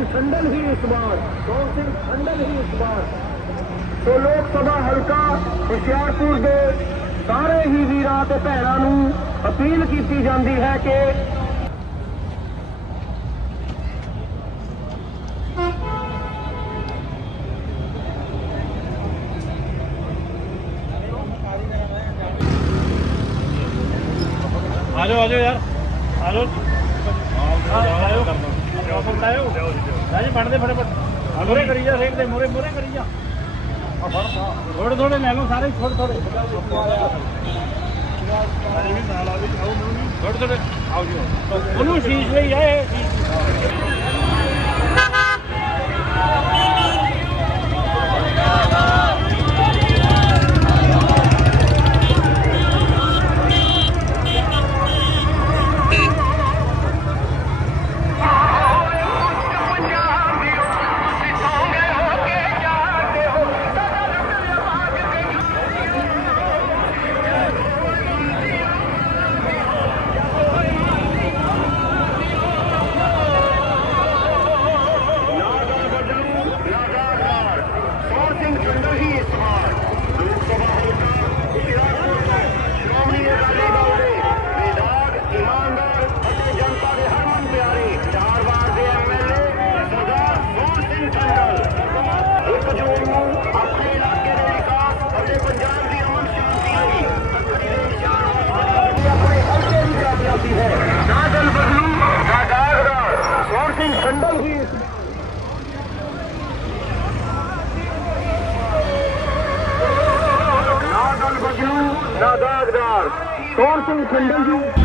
ਸਿੰਘ ਠੰਡਲ ਹੀ ਇਸ ਵਾਰ ਸੋਹਣ ਸਿੰਘ ਠੰਡਲ ਹੀ ਇਸ ਵਾਰ। ਸੋ ਲੋਕ ਸਭਾ ਹਲਕਾ ਹੁਸ਼ਿਆਰਪੁਰ ਦੇ ਸਾਰੇ ਹੀ ਵੀਰਾਂ ਤੇ ਭੈਣਾਂ ਨੂੰ ਅਪੀਲ ਕੀਤੀ ਜਾਂਦੀ ਹੈ ਕਿ ਆ ਜਾਓ ਆ ਜਾਓ ਯਾਰ ਆ ਜਾਓ ਆਇਓ ਆਇਓ ਲਾਇਓ ਰਾਜੀ ਬਣਦੇ ਫਟਾਫਟ ਮੋਰੇ ਕਰੀ ਜਾ ਰੇਕ ਦੇ ਮੋਰੇ ਮੋਰੇ ਕਰੀ ਜਾ। ਥੋੜੇ ਥੋੜੇ ਲੈ ਲਓ ਸਾਰੇ ਥੋੜੇ ਥੋੜੇ ਥੋੜੇ ਥੋੜੇ ਆਓ ਜੀ ਉਹਨੂੰ ਸ਼ੀਸ਼ ਲਈ ਆ ਇਹ ਸ਼ੀਸ਼ ਨਾਗਾ ਬਦਲੂ ਲਗਾਤਾਰ ਸੋਹਣ ਸਿੰਘ ਠੰਡਲ ਹੀ ਇਸ ਵਾਰ ਲੋਕ ਸਭਾ ਹਲਕਾ ਹੁਸ਼ਿਆਰਪੁਰ ਤੋਂ ਸ਼੍ਰੋਮਣੀ ਅਕਾਲੀ ਦਲ ਦੇ ਵਿਧਾਇਕ ਇਮਾਨਦਾਰ ਅਤੇ ਜਨਤਾ ਦੇ ਹਰਮਨ ਪਿਆਰੇ ਚਾਰ ਵਾਰ ਦੇ ਐਮਐਲਏ ਸਰਦਾਰ ਸੋਹਣ ਸਿੰਘ ਠੰਡਲ ਇੱਕ ਜੂਨ ਨੂੰ ਆਪਣੇ ਇਲਾਕੇ ਦੇ ਵਿਕਾਸ ਅਤੇ ਪੰਜਾਬ ਦੀ ਅਮਨ ਸ਼ਾਂਤੀ ਲਈ ਅੱਖਰੀ ਦੇ ਨਿਸ਼ਾਨ ਵਾਸਤੇ ਆਪਣੇ ਹਲਕੇ ਦੀ ਕਾਮਯਾਬੀ ਹੈ ਨਾ ਦਲ ਬਦਲੂ ਨਾ ਦਾਗਦਾਰ ਸੋਹਣ ਸਿੰਘ ਠੰਡਲ ਹੀ ਇਸ ਨਾ ਦਲ ਬਦਲੂ ਨਾ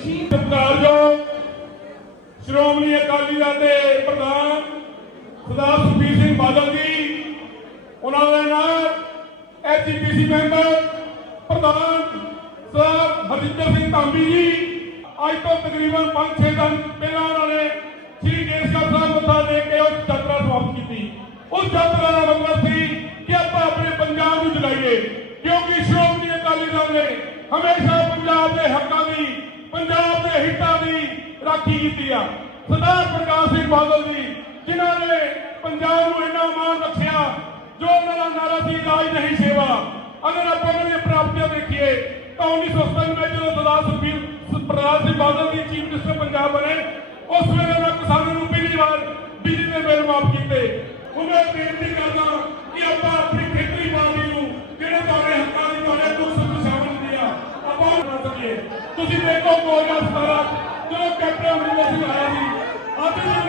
ਕੇ ਮਸ਼ੀਨ ਸ਼੍ਰੋਮਣੀ ਅਕਾਲੀ ਦਲ ਦੇ ਪ੍ਰਧਾਨ ਸਰਦਾਰ ਸੁਖਬੀਰ ਸਿੰਘ ਬਾਦਲ ਜੀ, ਉਹਨਾਂ ਦੇ ਨਾਲ ਐਚਪੀਸੀ ਮੈਂਬਰ ਪ੍ਰਧਾਨ ਸਾਹਿਬ ਹਰਜਿੰਦਰ ਸਿੰਘ ਧਾਮੀ ਜੀ, ਅੱਜ ਤੋਂ ਤਕਰੀਬਨ 5-6 ਦਿਨ ਪਹਿਲਾਂ ਉਹਨਾਂ ਨੇ ਸ੍ਰੀ ਕੇਸਗੜ੍ਹ ਸਾਹਿਬ ਮੱਥਾ ਟੇਕ ਕੇ ਉਹ ਯਾਤਰਾ ਸਮਾਪਤ ਕੀਤੀ। ਉਸ ਯਾਤਰਾ ਦਾ ਮਤਲਬ ਸੀ ਕਿ ਆਪਾਂ ਆਪਣੇ ਪੰਜਾਬ ਨੂੰ ਜਗਾਈਏ, ਕਿਉਂਕਿ ਸ਼੍ਰੋਮਣੀ ਅਕਾਲੀ ਦਲ ਨੇ ਹਮੇਸ਼ਾ ਪੰਜਾਬ ਦੇ ਹੱਕਾਂ ਦੀ ਪੰਜਾਬ ਦੇ ਹਿੱਤਾਂ ਦੀ ਰਾਖੀ ਕੀਤੀ ਆ। ਸਰਦਾਰ ਪ੍ਰਕਾਸ਼ ਸਿੰਘ ਬਾਦਲ ਜੀ, ਜਿਨ੍ਹਾਂ ਨੇ ਪੰਜਾਬ ਨੂੰ ਇੰਨਾ ਮਾਣ ਰੱਖਿਆ, ਜੋ ਉਹਨਾਂ ਦਾ ਨਾਰਾ ਸੀ, ਰਾਜ ਨਹੀਂ ਸੇਵਾ। ਅਗਰ ਆਪਾਂ ਉਹਨਾਂ ਦੀਆਂ ਪ੍ਰਾਪਤੀਆਂ ਦੇਖੀਏ, ਤਾਂ 1997 ਵਿੱਚ ਜਦੋਂ ਸਰਦਾਰ ਸੁਖਬੀਰ ਪ੍ਰਕਾਸ਼ ਸਿੰਘ ਬਾਦਲ ਜੀ ਚੀਫ ਮਿਨਿਸਟਰ ਪੰਜਾਬ ਬਣੇ, ਉਸ ਵੇਲੇ ਉਹਨਾਂ ਕਿਸਾਨਾਂ ਨੂੰ ਪਹਿਲੀ ਵਾਰ ਬਿਜਲੀ ਦੇ ਬਿੱਲ ਮਾਫ ਕੀਤੇ ਉਹਨਾਂ ਨੂੰ ਬੇਨਤੀ ਕਰਦਾ ਕਿ ਆਪਾਂ ਆਪਣੀ ਖੇਤਰੀ ਪਾਰਟੀ ਨੂੰ ਜਿਹੜੇ ਤੁਹਾਡੇ ਹੱਕਾਂ ਦੀ ਤੁਹਾਡੇ ਦੁੱਖ ਸੁੱਖ ਸ਼ਾਮਲ ਹੁੰਦੀ ਆ ਆਪਾਂ ਉਹ ਕਰ ਸਕੀਏ ਤੁਸੀਂ ਦੇਖੋ 2017 ਜਦੋਂ ਕੈਪਟਨ ਅਮਰਿੰਦਰ ਸਿੰਘ ਆਇਆ ਸੀ। ਅੱਜ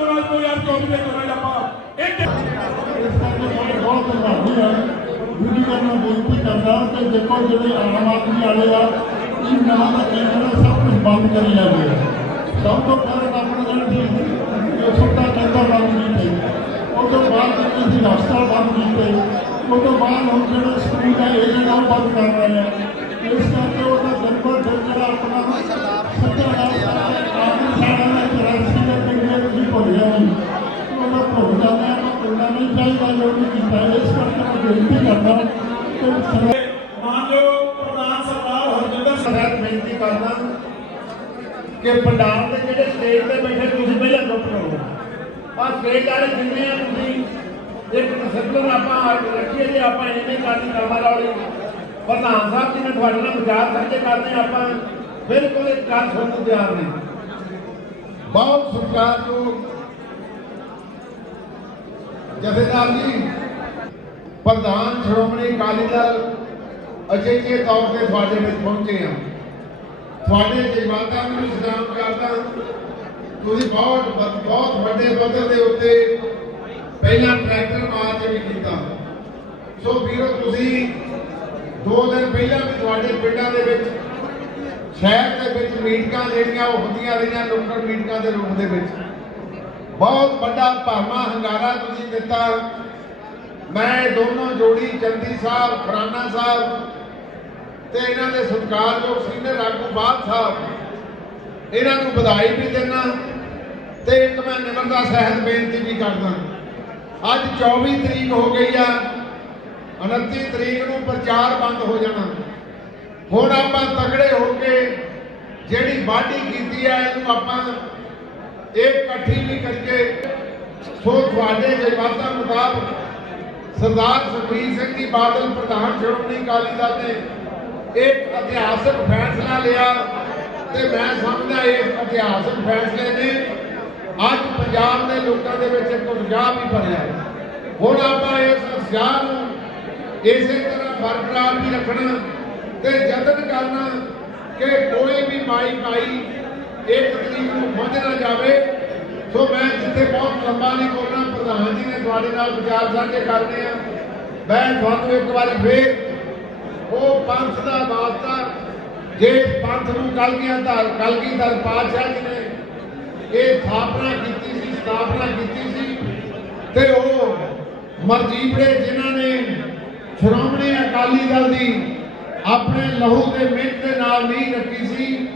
ਇਹਨਾਂ 2024 ਦੇ ਦੌਰਾਨ ਆਪਾਂ ਇੱਕ ਇਸ ਕਰਕੇ ਮੈਂ ਬਹੁਤ ਧੰਨਵਾਦੀ ਹਾਂ ਦੂਜੀ ਗੱਲ ਬੇਨਤੀ ਕਰਦਾ ਕਿ ਦੇਖੋ ਜਿਹੜੇ ਆਮ ਆਦਮੀ ਵਾਲੇ ਆ ਇਹ ਨਵਾਂ ਦਾ ਕੇਂਦਰ ਸਭ ਕੁਝ ਬੰਦ ਕਰੀ ਜਾਂਦੇ ਆ ਸਭ ਤੋਂ ਪਹਿਲਾਂ ਆਪਣਾ ਜਿਹੜਾ ਸੀ ਸੁੱਤਾ ਕੇਂਦਰ ਬੰਦ ਕੀਤੇ ਉਹ ਤੋਂ ਬਾਅਦ ਜਿਹੜੇ ਅਸੀਂ ਹਸਪਤਾਲ ਬੰਦ ਕੀਤੇ ਉਹ ਤੋਂ ਬਾਅਦ ਹੁਣ ਜਿਹੜਾ ਸਕੂਲ ਹੈ ਇਹ ਜਿਹੜਾ ਉਹ ਬੰਦ ਕਰ ਰਹੇ ਆ ਇਸ ਕਰਕੇ ਨਹੀਂ ਚਾਹੀਦਾ ਜੋ ਵੀ ਕੀਤਾ। ਇਸ ਕਰਕੇ ਮੈਂ ਬੇਨਤੀ ਕਰਦਾ ਕਿ ਸਰਕਾਰ ਮਾਨਯੋਗ ਪ੍ਰਧਾਨ ਸਰਦਾਰ ਹਰਜਿੰਦਰ ਸਿੰਘ ਸਰਕਾਰ ਬੇਨਤੀ ਕਰਦਾ ਕਿ ਪੰਡਾਲ ਦੇ ਜਿਹੜੇ ਸਟੇਜ ਤੇ ਬੈਠੇ ਤੁਸੀਂ ਪਹਿਲਾਂ ਚੁੱਪ ਕਰੋ। ਆ ਸਟੇਜ ਵਾਲੇ ਜਿੰਨੇ ਆ ਤੁਸੀਂ ਇੱਕ ਡਿਸਪਲਿਨ ਆਪਾਂ ਰੱਖੀਏ ਜੇ ਆਪਾਂ ਇਹਨੇ ਕਰਨੀ ਕਰਮਾ ਵਾਲੀ ਪ੍ਰਧਾਨ ਸਾਹਿਬ ਜੀ ਨੇ ਤੁਹਾਡੇ ਨਾਲ ਵਿਚਾਰ ਸਾਂਝੇ ਕਰਦੇ ਆ ਆਪਾਂ। ਬਿਲਕੁਲ ਇੱਕ ਗੱਲ ਸੁਣਨ ਨੂੰ ਤਿਆਰ ਨਹੀਂ। ਬਹੁਤ ਸਤਿਕਾਰਯੋਗ ਜਥੇਦਾਰ ਜੀ, ਪ੍ਰਧਾਨ ਸ਼੍ਰੋਮਣੀ ਅਕਾਲੀ ਦਲ, ਅਜਿਹੇ ਤੌਰ ਤੇ ਤੁਹਾਡੇ ਵਿੱਚ ਪਹੁੰਚੇ ਹਾਂ। ਤੁਹਾਡੇ ਜਜ਼ਬਾਤਾਂ ਨੂੰ ਸਲਾਮ ਕਰਦਾ ਤੁਸੀਂ ਬਹੁਤ ਬਹੁਤ ਵੱਡੇ ਪੱਧਰ ਦੇ ਉੱਤੇ ਪਹਿਲਾਂ ਟਰੈਕਟਰ ਮਾਰਚ ਵੀ ਕੀਤਾ। ਸੋ ਵੀਰੋ, ਤੁਸੀਂ ਦੋ ਦਿਨ ਪਹਿਲਾਂ ਵੀ ਤੁਹਾਡੇ ਪਿੰਡਾਂ ਦੇ ਵਿੱਚ, ਸ਼ਹਿਰ ਦੇ ਵਿੱਚ ਮੀਟਿੰਗਾਂ ਜਿਹੜੀਆਂ ਉਹ ਹੁੰਦੀਆਂ ਰਹੀਆਂ, ਲੋਕਲ ਮੀਟਿੰਗਾਂ ਦੇ ਰੂਪ ਦੇ ਵਿੱਚ। ਬਹੁਤ ਵੱਡਾ ਭਾਰਮਾ ਹੰਗਾਰਾ ਤੁਸੀਂ ਦਿੱਤਾ। ਮੈਂ ਦੋਨੋਂ ਜੋੜੀ ਚੰਦੀ ਸਾਹਿਬ ਖਰਾਨਾ ਸਾਹਿਬ ਤੇ ਇਹਨਾਂ ਦੇ ਸਤਿਕਾਰਯੋਗ ਸੀਨੀਅਰ ਆਗੂ ਬਾਦ ਸਾਹਿਬ, ਇਹਨਾਂ ਨੂੰ ਵਧਾਈ ਵੀ ਦਿੰਦਾ ਤੇ ਇੱਕ ਮੈਂ ਨਿਮਰਤਾ ਸਹਿਤ ਬੇਨਤੀ ਵੀ ਕਰਦਾ। ਅੱਜ 24 ਤਰੀਕ ਹੋ ਗਈ ਆ 29 ਤਰੀਕ ਨੂੰ ਪ੍ਰਚਾਰ ਬੰਦ ਹੋ ਜਾਣਾ। ਹੁਣ ਆਪਾਂ ਤਗੜੇ ਹੋ ਕੇ ਜਿਹੜੀ ਵਾਢੀ ਕੀਤੀ ਆ, ਇਹਨੂੰ ਆਪਾਂ ਇੱਕ ਇਕੱਠੀ ਵੀ ਕਰਕੇ ਸੋ ਤੁਹਾਡੇ ਜਜ਼ਬਾਤਾਂ ਮੁਤਾਬਕ ਸਰਦਾਰ ਸੁਖਬੀਰ ਸਿੰਘ ਜੀ ਬਾਦਲ, ਪ੍ਰਧਾਨ ਸ਼੍ਰੋਮਣੀ ਅਕਾਲੀ ਦਲ ਨੇ ਇੱਕ ਇਤਿਹਾਸਕ ਫੈਸਲਾ ਲਿਆ ਤੇ ਮੈਂ ਸਮਝਦਾ ਇਸ ਇਤਿਹਾਸਕ ਫੈਸਲੇ ਨੇ ਅੱਜ ਪੰਜਾਬ ਦੇ ਲੋਕਾਂ ਦੇ ਵਿੱਚ ਇੱਕ ਉਤਸ਼ਾਹ ਵੀ ਭਰਿਆ ਹੁਣ ਆਪਾਂ ਇਸ ਉਤਸ਼ਾਹ ਨੂੰ ਇਸੇ ਤਰ੍ਹਾਂ ਬਰਕਰਾਰ ਵੀ ਰੱਖਣਾ ਤੇ ਯਤਨ ਕਰਨਾ ਕਿ ਕੋਈ ਵੀ ਮਾਈ ਭਾਈ ਇੱਕ ਤਰੀਕ ਨੂੰ ਪਹੁੰਚ ਨਾ ਜਾਵੇ। ਸੋ ਮੈਂ ਜਿੱਥੇ ਬਹੁਤ ਲੰਬਾ ਨਹੀਂ ਬੋਲਣਾ ਪ੍ਰਧਾਨ ਜੀ ਨੇ ਤੁਹਾਡੇ ਨਾਲ ਵਿਚਾਰ ਸਾਂਝੇ ਕਰਨੇ ਆ। ਮੈਂ ਤੁਹਾਨੂੰ ਇੱਕ ਵਾਰੀ ਫੇਰ ਉਹ ਪੰਥ ਦਾ ਵਾਸਤਾ, ਜੇ ਪੰਥ ਨੂੰ ਕਲਗੀਆਂ ਦਾ ਕਲਗੀਧਰ ਪਾਤਸ਼ਾਹ ਜੀ ਨੇ ਇਹ ਸਥਾਪਨਾ ਕੀਤੀ ਸੀ, ਸਥਾਪਨਾ ਕੀਤੀ ਸੀ, ਤੇ ਉਹ ਮਰਜੀਬੜੇ ਜਿਨ੍ਹਾਂ ਨੇ ਸ਼੍ਰੋਮਣੀ ਅਕਾਲੀ ਦਲ ਦੀ ਆਪਣੇ ਲਹੂ ਦੇ ਮਿੱਟ ਦੇ ਨਾਲ ਨਹੀਂ ਰੱਖੀ ਸੀ,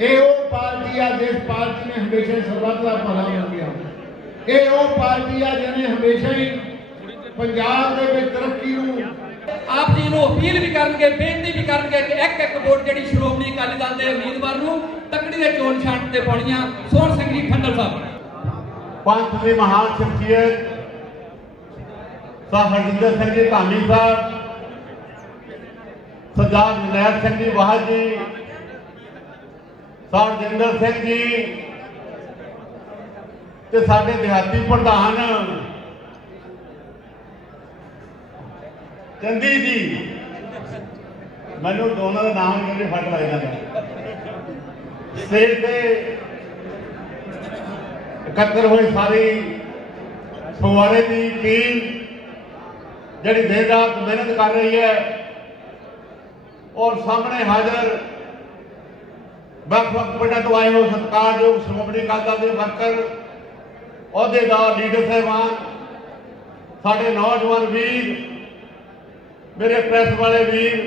ਇਹ ਉਹ ਪਾਰਟੀ ਆ ਜਿਸ ਪਾਰਟੀ ਨੇ ਹਮੇਸ਼ਾ ਹੀ ਸਰਬੱਤ ਦਾ ਭਲਾ ਮੰਗਿਆ ਇਹ ਉਹ ਪਾਰਟੀ ਆ ਜਿਹਨੇ ਹਮੇਸ਼ਾ ਹੀ ਪੰਜਾਬ ਦੇ ਵਿੱਚ ਤਰੱਕੀ ਨੂੰ ਆਪ ਜੀ ਨੂੰ ਅਪੀਲ ਵੀ ਕਰਨਗੇ ਬੇਨਤੀ ਵੀ ਕਰਨਗੇ ਕਿ ਇੱਕ ਇੱਕ ਵੋਟ ਜਿਹੜੀ ਸ਼੍ਰੋਮਣੀ ਅਕਾਲੀ ਦਲ ਦੇ ਉਮੀਦਵਾਰ ਨੂੰ ਤਕੜੀ ਦੇ ਚੋਣ ਛਾਂਟ ਤੇ ਪਾਉਣੀਆਂ। ਸੋਹਣ ਸਿੰਘ ਜੀ ਖੰਡਲ ਸਾਹਿਬ। ਪੰਥ ਦੀ ਮਹਾਨ ਸ਼ਖਸੀਅਤ ਸਾਹਿਬ ਹਰਜਿੰਦਰ ਸਿੰਘ ਜੀ ਧਾਮੀ ਸਾਹਿਬ ਸਰਦਾਰ ਜਰਨੈਲ ਸਿੰਘ ਜੀ ਵਾਹ ਜੀ ਸਾਹਿਬ ਸਿੰਘ ਜੀ ਤੇ ਸਾਡੇ ਦਿਹਾਤੀ ਪ੍ਰਧਾਨ ਚੰਦੀ ਜੀ। ਮੈਨੂੰ ਦੋਨਾਂ ਦਾ ਨਾਮ ਮੇਰੇ ਫਟ ਲੱਗ ਜਾਂਦਾ। ਸਟੇਜ ਤੇ ਇਕੱਤਰ ਹੋਏ ਸਾਰੀ ਫਗਵਾੜੇ ਦੀ ਟੀਮ ਜਿਹੜੀ ਦਿਨ ਰਾਤ ਮਿਹਨਤ ਕਰ ਰਹੀ ਹੈ ਔਰ ਸਾਹਮਣੇ ਹਾਜ਼ਰ ਵੱਖ ਵੱਖ ਪਿੰਡਾਂ ਤੋਂ ਆਏ ਹੋ ਸਤਿਕਾਰਯੋਗ ਸ਼੍ਰੋਮਣੀ ਅਕਾਲੀ ਦਲ ਦੇ ਵਰਕਰ, ਅਹੁਦੇਦਾਰ, ਲੀਡਰ ਸਾਹਿਬਾਨ, ਸਾਡੇ ਨੌਜਵਾਨ ਵੀਰ, ਮੇਰੇ ਪ੍ਰੈਸ ਵਾਲੇ ਵੀਰ,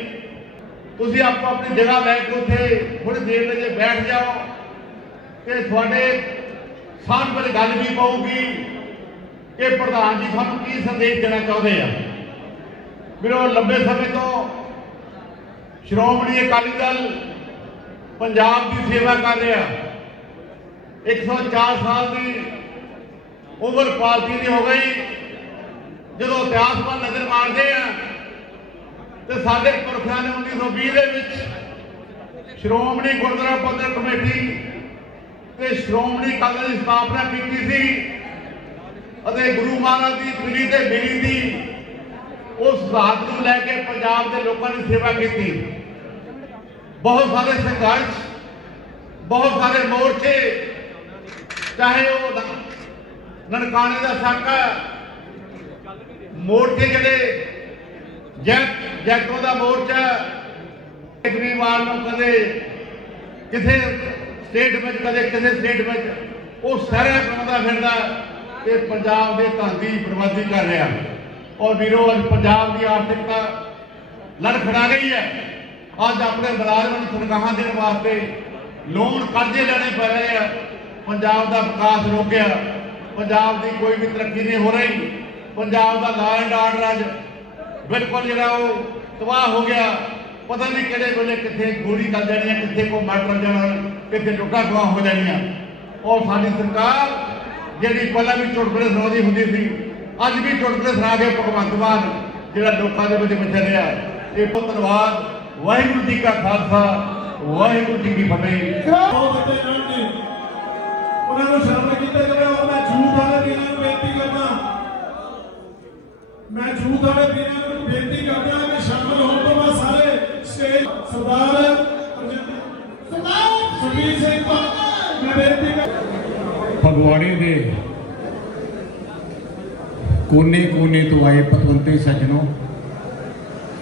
ਤੁਸੀਂ ਆਪੋ ਆਪਣੀ ਜਗ੍ਹਾ ਲੈ ਕੇ ਉੱਥੇ ਥੋੜੀ ਦੇਰ ਲਈ ਜੇ ਬੈਠ ਜਾਓ ਤੇ ਤੁਹਾਡੇ ਸਾਹਮਣੇ ਗੱਲ ਵੀ ਪਊਗੀ ਕਿ ਪ੍ਰਧਾਨ ਜੀ ਸਾਨੂੰ ਕੀ ਸੰਦੇਸ਼ ਦੇਣਾ ਚਾਹੁੰਦੇ ਆ। ਵੀਰੋ, ਲੰਬੇ ਸਮੇਂ ਤੋਂ ਸ਼੍ਰੋਮਣੀ ਅਕਾਲੀ ਦਲ ਪੰਜਾਬ ਦੀ ਸੇਵਾ ਕਰ ਰਿਹਾ। 104 ਸਾਲ ਦੀ ਉਮਰ ਪਾਰਟੀ ਦੀ ਹੋ ਗਈ। ਜਦੋਂ ਇਤਿਹਾਸ ਵੱਲ ਨਜ਼ਰ ਮਾਰਦੇ ਆ, ਤੇ ਸਾਡੇ ਪੁਰਖਾਂ ਨੇ 1920 ਦੇ ਵਿੱਚ ਸ਼੍ਰੋਮਣੀ ਗੁਰਦੁਆਰਾ ਪ੍ਰਬੰਧਕ ਕਮੇਟੀ ਤੇ ਸ਼੍ਰੋਮਣੀ ਅਕਾਲੀ ਦਲ ਦੀ ਸਥਾਪਨਾ ਕੀਤੀ ਸੀ ਅਤੇ ਗੁਰੂ ਮਹਾਰਾਜ ਦੀ ਪੀੜੀ ਤੇ ਮਿਲੀ ਦੀ ਉਸ ਸਿਧਾਂਤ ਨੂੰ ਲੈ ਕੇ ਪੰਜਾਬ ਦੇ ਲੋਕਾਂ ਦੀ ਸੇਵਾ ਕੀਤੀ। ਬਹੁਤ ਸਾਰੇ ਸੰਘਰਸ਼, ਬਹੁਤ ਸਾਰੇ ਮੋਰਚੇ, ਚਾਹੇ ਉਹ ਨਨਕਾਣੇ ਦਾ ਸਾਕਾ ਮੋਰਚੇ ਜਿਹੜੇ ਜੈਕ, ਜੈਕੋ ਦਾ ਮੋਰਚਾ ਕੇਜਰੀਵਾਲ ਨੂੰ ਕਦੇ ਕਿਸੇ ਸਟੇਟ ਵਿੱਚ, ਕਦੇ ਕਿਸੇ ਸਟੇਟ ਵਿੱਚ ਉਹ ਸਾਰੇ ਬਣਾਉਂਦਾ ਫਿਰਦਾ ਤੇ ਪੰਜਾਬ ਦੇ ਧਨ ਦੀ ਬਰਬਾਦੀ ਕਰ ਰਿਹਾ ਔਰ ਵੀਰੋ, ਅੱਜ ਪੰਜਾਬ ਦੀ ਆਰਥਿਕਤਾ ਲੜਖੜਾ ਗਈ ਹੈ। ਅੱਜ ਆਪਣੇ ਮੁਲਾਜ਼ਮਾਂ ਨੂੰ ਤਨਖਾਹਾਂ ਦੇਣ ਵਾਸਤੇ ਲੋਨ ਕਰਜ਼ੇ ਲੈਣੇ ਪੈ ਰਹੇ ਆ। ਪੰਜਾਬ ਦਾ ਵਿਕਾਸ ਰੁਕ ਪੰਜਾਬ ਦੀ ਕੋਈ ਵੀ ਤਰੱਕੀ ਨਹੀਂ ਹੋ ਰਹੀ। ਪੰਜਾਬ ਦਾ ਲਾ ਐਂਡ ਆਰਡਰ ਅੱਜ ਬਿਲਕੁਲ ਜਿਹੜਾ ਉਹ ਤਬਾਹ ਹੋ ਗਿਆ। ਪਤਾ ਨਹੀਂ ਕਿਹੜੇ ਵੇਲੇ ਕਿੱਥੇ ਗੋਲੀ ਚੱਲ ਜਾਣੀ ਹੈ ਕਿੱਥੇ ਕੋ ਮਰ ਜਾਣਾ, ਕਿੱਥੇ ਲੁੱਟਾਂ ਖੋਹਾਂ ਹੋ ਜਾਣੀਆਂ। ਔਰ ਸਾਡੀ ਸਰਕਾਰ ਜਿਹੜੀ ਪਹਿਲਾਂ ਵੀ ਚੁਟਕਲੇ ਸੁਣਾਉਂਦੀ ਹੁੰਦੀ ਸੀ, ਅੱਜ ਵੀ ਚੁਟਕਲੇ ਸੁਣਾ ਕੇ ਭਗਵੰਤ ਮਾਨ ਜਿਹੜਾ ਲੋਕਾਂ ਦੇ ਵਿੱਚ ਵਿਚਰ ਰਿਹਾ। ਇਹ ਧੰਨਵਾਦ। ਵਾਹਿਗੁਰੂ ਜੀ ਕਾ ਖਾਲਸਾ ਵਾਹਿਗੁਰੂ ਜੀ ਕੀ ਫਤਿਹ। ਬਹੁਤ ਵੱਡੇ ਜਨ ਨੇ ਉਹਨਾਂ ਨੂੰ ਸ਼ਰਮ ਕੀਤਾ ਜਾਵੇ ਔਰ ਮੈਂ ਝੂਠ ਵਾਲੇ ਵੀਰਾਂ ਨੂੰ ਬੇਨਤੀ ਕਰਦਾ। ਮੈਂ ਝੂਠ ਵਾਲੇ ਵੀਰਾਂ ਨੂੰ ਬੇਨਤੀ ਕਰਦਾ ਕਿ ਸ਼ਾਮਲ ਹੋਣ ਤੋਂ ਬਾਅਦ ਸਾਰੇ ਸਟੇਜ ਸਰਦਾਰ ਸਰਦਾਰ ਸੁਖਬੀਰ ਸਿੰਘ ਤੋਂ ਮੈਂ ਬੇਨਤੀ ਕਰ ਫਗਵਾੜੇ ਦੇ ਕੋਨੇ ਕੋਨੇ ਤੋਂ ਆਏ ਪਤਵੰਤੇ ਸੱਜਣੋ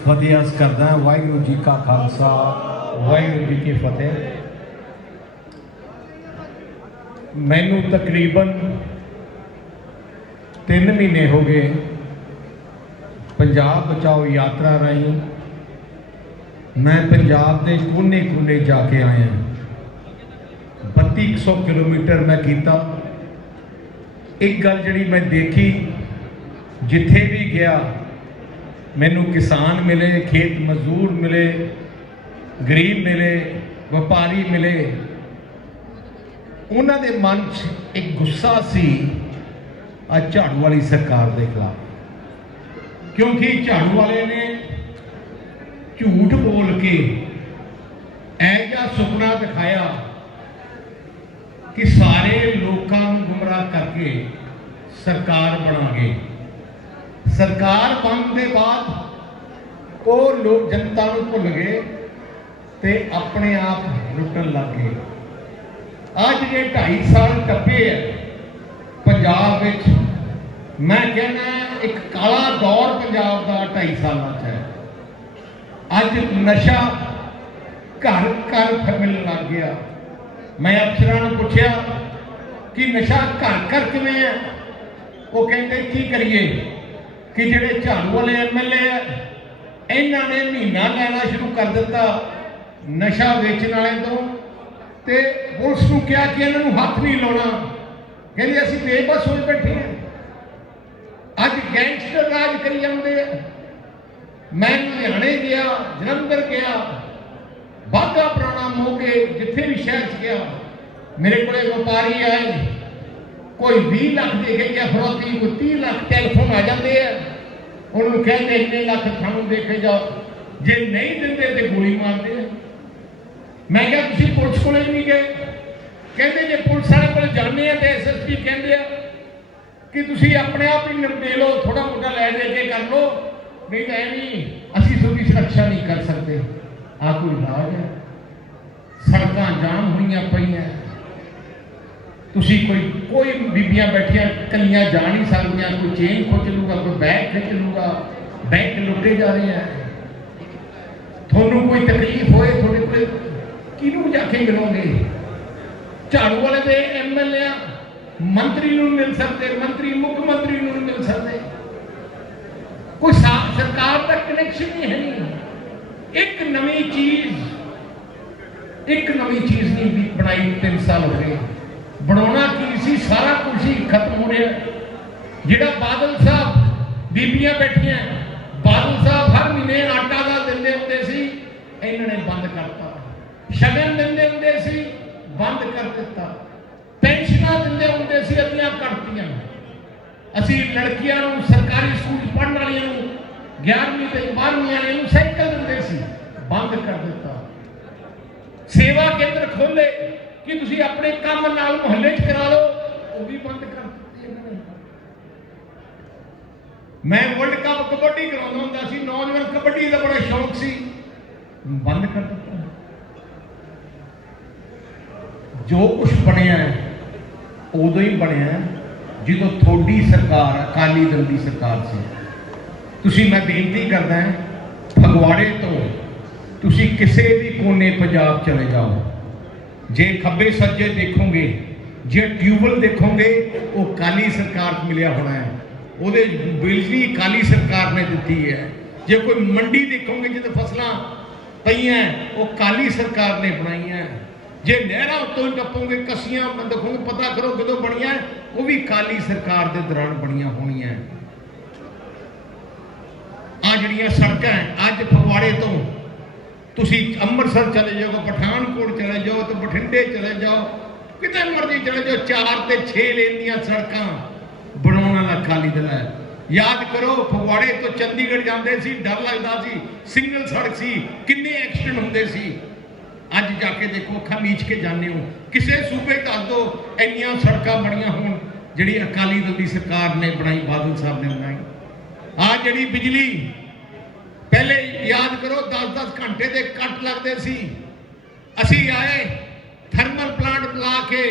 ਫਤਿਹ ਅਰਜ਼ ਕਰਦਾ ਵਾਹਿਗੁਰੂ ਜੀ ਕਾ ਖਾਲਸਾ, ਵਾਹਿਗੁਰੂ ਜੀ ਕੀ ਫਤਿਹ। ਮੈਨੂੰ ਤਕਰੀਬਨ 3 ਮਹੀਨੇ ਹੋ ਗਏ ਪੰਜਾਬ ਬਚਾਓ ਯਾਤਰਾ ਰਾਹੀਂ ਮੈਂ ਪੰਜਾਬ ਦੇ ਕੋਨੇ ਕੋਨੇ ਜਾ ਕੇ ਆਇਆ। 3200 ਕਿਲੋਮੀਟਰ ਮੈਂ ਕੀਤਾ। ਇੱਕ ਗੱਲ ਜਿਹੜੀ ਮੈਂ ਦੇਖੀ, ਜਿੱਥੇ ਵੀ ਗਿਆ ਮੈਨੂੰ ਕਿਸਾਨ ਮਿਲੇ, ਖੇਤ ਮਜ਼ਦੂਰ ਮਿਲੇ, ਗਰੀਬ ਮਿਲੇ, ਵਪਾਰੀ ਮਿਲੇ। ਉਹਨਾਂ ਦੇ ਮਨ 'ਚ ਇੱਕ ਗੁੱਸਾ ਸੀ ਆ ਝਾੜੂ ਵਾਲੀ ਸਰਕਾਰ ਦੇ ਖਿਲਾਫ। ਕਿਉਂਕਿ ਝਾੜੂ ਵਾਲੇ ਨੇ ਝੂਠ ਬੋਲ ਕੇ ਐ ਜਿਹਾ ਸੁਪਨਾ ਦਿਖਾਇਆ ਕਿ ਸਾਰੇ ਲੋਕਾਂ ਨੂੰ ਗੁੰਮਰਾਹ ਕਰਕੇ ਸਰਕਾਰ ਬਣਾਗੇ। ਸਰਕਾਰ ਬਣਨ ਦੇ ਬਾਅਦ ਉਹ ਲੋਕ ਜਨਤਾ ਨੂੰ ਭੁੱਲ ਗਏ ਤੇ ਆਪਣੇ ਆਪ ਲੁੱਟਣ ਲੱਗ ਗਏ। ਅੱਜ ਜੇ 2.5 ਸਾਲ ਟੱਪੇ ਆ ਪੰਜਾਬ ਵਿੱਚ, ਮੈਂ ਕਹਿੰਦਾ ਇੱਕ ਕਾਲਾ ਦੌਰ ਪੰਜਾਬ ਦਾ 2.5 ਸਾਲਾਂ 'ਚ ਹੈ। ਅੱਜ ਨਸ਼ਾ ਘਰ ਘਰ ਫਿਰ ਲੱਗ ਗਿਆ। ਮੈਂ ਅਫਸਰਾਂ ਨੂੰ ਪੁੱਛਿਆ ਕਿ ਨਸ਼ਾ ਘਰ ਘਰ ਕਿਵੇਂ ਹੈ? ਉਹ ਕਹਿੰਦੇ, ਕੀ ਕਰੀਏ? ਕਿ ਜਿਹੜੇ ਝਾੜੂ ਵਾਲੇ ਐਮਐਲਏ ਆ, ਇਹਨਾਂ ਨੇ ਮਹੀਨਾ ਲੈਣਾ ਸ਼ੁਰੂ ਕਰ ਦਿੱਤਾ ਨਸ਼ਾ ਵੇਚਣ ਵਾਲੇ ਤੋਂ ਤੇ ਪੁਲਿਸ ਨੂੰ ਕਿਹਾ ਕਿ ਇਹਨਾਂ ਨੂੰ ਹੱਥ ਨਹੀਂ ਲਾਉਣਾ। ਕਹਿੰਦੇ ਅਸੀਂ ਬੇਬਸ ਹੋਏ ਬੈਠੇ ਹਾਂ। ਅੱਜ ਗੈਂਗਸਟਰ ਰਾਜ ਕਰੀ ਜਾਂਦੇ ਆ। ਮੈਂ ਲੁਧਿਆਣੇ ਗਿਆ, ਜਲੰਧਰ ਗਿਆ ਬਾਗਾ ਪੁਰਾਣਾ ਮੋਗੇ, ਜਿੱਥੇ ਵੀ ਸ਼ਹਿਰ ਚ ਗਿਆ, ਮੇਰੇ ਕੋਲੇ ਵਪਾਰੀ ਆਏ। ਕੋਈ 20 ਲੱਖ ਦੇ ਕੇ ਗਿਆ ਫਰੋਤੀ ਕੋਈ 30 ਲੱਖ ਟੈਲੀਫੋਨ ਆ ਜਾਂਦੇ ਆ। ਉਹਨੂੰ ਕਹਿੰਦੇ ਇੰਨੇ ਲੱਖ ਸਾਨੂੰ ਦੇ ਕੇ ਜਾਓ। ਜੇ ਨਹੀਂ ਦਿੰਦੇ ਤੇ ਗੋਲੀ ਮਾਰਦੇ ਆ। ਮੈਂ ਕਿਹਾ, ਤੁਸੀਂ ਪੁਲਿਸ ਕੋਲੇ ਨਹੀਂ ਗਏ। ਕਹਿੰਦੇ ਜੇ ਪੁਲਿਸ ਵਾਲੇ ਕੋਲ ਜਾਂਦੇ ਆ ਤੇ ਐਸਐਸਪੀ ਕਹਿੰਦੇ ਆ ਕਿ ਤੁਸੀਂ ਆਪਣੇ ਆਪ ਹੀ ਨਿਪਟੇ ਲਓ ਥੋੜਾ ਮੋਟਾ ਲੈ ਦੇ ਕੇ ਕਰ ਲਓ। ਨਹੀਂ ਤਾਂ ਐਵੇਂ ਅਸੀਂ ਤੁਹਾਡੀ ਸੁਰੱਖਿਆ ਨਹੀਂ ਕਰ ਸਕਦੇ। ਆ ਕੋਈ ਇਲਾਜ ਹੈ। ਸੜਕਾਂ ਜਾਮ ਹੋਈਆਂ ਪਈਆਂ। ਤੁਸੀਂ ਕੋਈ ਕੋਈ ਬੀਬੀਆਂ ਬੈਠੀਆਂ ਕੱਲੀਆਂ ਜਾ ਨਹੀਂ ਸਕਦੀਆਂ, ਕੋਈ ਚੇਨ ਖੋਚ ਲੂਗਾ ਕੋਈ ਬੈਗ ਖਿੱਚ ਲੂਗਾ ਬੈਂਕ ਲੁੱਟੇ ਜਾ ਰਹੇ ਆ। ਤੁਹਾਨੂੰ ਕੋਈ ਤਕਲੀਫ ਹੋਏ, ਤੁਹਾਡੇ ਕੋਲ ਕਿਹਨੂੰ ਜਾ ਕੇ ਮਿਲੋਗੇ ਝਾੜੂ ਵਾਲੇ ਦੇ ਐਮਐਲਏ ਮੰਤਰੀ ਨੂੰ ਮਿਲ ਸਕਦੇ, ਮੰਤਰੀ, ਮੁੱਖ ਮੰਤਰੀ ਨੂੰ ਨਹੀਂ ਮਿਲ ਸਕਦੇ। ਕੋਈ ਸਰਕਾਰ ਦਾ ਕਨੈਕਸ਼ਨ ਹੀ ਹੈ ਨਹੀਂ। ਇੱਕ ਨਵੀਂ ਚੀਜ਼, ਇੱਕ ਨਵੀਂ ਚੀਜ਼ ਨਹੀਂ ਬਣਾਈ ਤਿੰਨ ਸਾਲ ਹੋ ਗਏ। ਬਣਾਉਣਾ ਕੀ ਸੀ? ਸਾਰਾ ਕੁਝ ਹੀ ਖਤਮ ਹੋ ਰਿਹਾ। ਜਿਹੜਾ ਬਾਦਲ ਸਾਹਿਬ ਬੀਬੀਆਂ ਬੈਠੀਆਂ, ਬਾਦਲ ਸਾਹਿਬ ਹਰ ਮਹੀਨੇ ਆਟਾ ਦਾ ਦਿੰਦੇ ਹੁੰਦੇ ਸੀ, ਇਹਨਾਂ ਨੇ ਬੰਦ ਕਰਤਾ। ਸ਼ਗਨ ਦਿੰਦੇ ਹੁੰਦੇ ਸੀ, ਬੰਦ ਕਰ ਦਿੱਤਾ। ਪੈਨਸ਼ਨਾਂ ਦਿੰਦੇ ਹੁੰਦੇ ਸੀ ਅੱਧੀਆਂ ਕਰਤੀਆਂ ਅਸੀਂ ਲੜਕੀਆਂ ਨੂੰ ਸਰਕਾਰੀ ਸਕੂਲ 'ਚ ਪੜ੍ਹਨ ਵਾਲੀਆਂ ਨੂੰ 11ਵੀਂ ਤੇ 12ਵੀਂ ਵਾਲਿਆਂ ਨੂੰ ਸਾਈਕਲ ਦਿੰਦੇ ਸੀ, ਬੰਦ ਕਰ ਦਿੱਤਾ। ਸੇਵਾ ਕੇਂਦਰ ਖੋਲੇ ਕਿ ਤੁਸੀਂ ਆਪਣੇ ਕੰਮ ਨਾਲ ਮੁਹੱਲੇ 'ਚ ਕਰਾ ਲਓ, ਉਹ ਵੀ ਬੰਦ ਕਰ ਦਿੱਤੇ ਮੈਂ ਵਰਲਡ ਕੱਪ ਕਬੱਡੀ ਕਰਾਉਂਦਾ ਹੁੰਦਾ ਸੀ, ਨੌਜਵਾਨ ਕਬੱਡੀ ਦਾ ਬੜਾ ਸ਼ੌਕ ਸੀ। ਬੰਦ ਕਰ ਦਿੱਤਾ। ਜੋ ਕੁਝ ਬਣਿਆ ਉਦੋਂ ਹੀ ਬਣਿਆ ਜਦੋਂ ਤੁਹਾਡੀ ਸਰਕਾਰ, ਅਕਾਲੀ ਦਲ ਦੀ ਸਰਕਾਰ ਸੀ। ਤੁਸੀਂ, ਮੈਂ ਬੇਨਤੀ ਕਰਦਾ ਫਗਵਾੜੇ ਤੋਂ ਤੁਸੀਂ ਕਿਸੇ ਵੀ ਕੋਨੇ ਪੰਜਾਬ ਚਲੇ ਜਾਓ। ਜੇ ਖੱਬੇ ਸੱਜੇ ਦੇਖੋਗੇ ਜੇ ਟਿਊਬਲ ਦੇਖੋਗੇ ਉਹ ਕਾਲੀ ਸਰਕਾਰ 'ਚ ਮਿਲਿਆ ਹੋਣਾ ਹੈ। ਉਹਦੇ ਬਿਜਲੀ ਕਾਲੀ ਸਰਕਾਰ ਨੇ ਦਿੱਤੀ ਹੈ। ਜੇ ਕੋਈ ਮੰਡੀ ਦੇਖੋਗੇ ਜਿੱਥੇ ਫਸਲਾਂ ਪਈਆਂ ਉਹ ਕਾਲੀ ਸਰਕਾਰ ਨੇ ਬਣਾਈਆਂ। ਜੇ ਨਹਿਰਾਂ ਉੱਤੋਂ ਟੱਪੋਗੇ ਕਸੀਆਂ ਦੇਖੋਗੇ ਪਤਾ ਕਰੋ ਕਦੋਂ ਬਣੀਆਂ ਉਹ ਵੀ ਕਾਲੀ ਸਰਕਾਰ ਦੇ ਦੌਰਾਨ ਬਣੀਆਂ ਹੋਣੀਆਂ ਆ ਜਿਹੜੀਆਂ ਸੜਕਾਂ ਹੈ, ਅੱਜ ਫਗਵਾੜੇ ਤੋਂ ਤੁਸੀਂ ਅੰਮ੍ਰਿਤਸਰ ਚਲੇ ਜਾਓ ਪਠਾਨਕੋਟ ਚਲੇ ਜਾਓ, ਤੇ ਬਠਿੰਡੇ ਚਲੇ ਜਾਓ, ਕਿਤੇ ਮਰਜ਼ੀ ਚਲੇ ਜਾਓ, ਚਾਰ ਤੇ 6 ਲੇਨ ਦੀਆਂ ਸੜਕਾਂ ਬਣਾਉਣ ਵਾਲਾ ਅਕਾਲੀ ਦਲ ਹੈ। ਯਾਦ ਕਰੋ, ਫਗਵਾੜੇ ਤੋਂ ਚੰਡੀਗੜ੍ਹ ਜਾਂਦੇ ਸੀ, ਡਰ ਲੱਗਦਾ ਸੀ ਸਿੰਗਲ ਸੜਕ ਸੀ, ਕਿੰਨੇ ਐਕਸੀਡੈਂਟ ਹੁੰਦੇ ਸੀ। ਅੱਜ ਜਾ ਕੇ ਦੇਖੋ, ਅੱਖਾਂ ਮੀਚ ਕੇ ਜਾਂਦੇ ਹੋ। ਕਿਸੇ ਸੂਬੇ 'ਚ ਦੱਸ ਦਿਓ ਇੰਨੀਆਂ ਸੜਕਾਂ ਬਣੀਆਂ ਹੋਣ, ਜਿਹੜੀ ਅਕਾਲੀ ਦਲ ਦੀ ਸਰਕਾਰ ਨੇ ਬਣਾਈ, ਬਾਦਲ ਸਾਹਿਬ ਨੇ ਬਣਾਈ। ਆ ਜਿਹੜੀ ਬਿਜਲੀ ਪਹਿਲੇ ਯਾਦ ਕਰੋ 10-10 ਘੰਟੇ ਦੇ ਕੱਟ ਲੱਗਦੇ ਸੀ। ਅਸੀਂ ਆਏ ਥਰਮਲ ਪਲਾਂਟ ਲਾ ਕੇ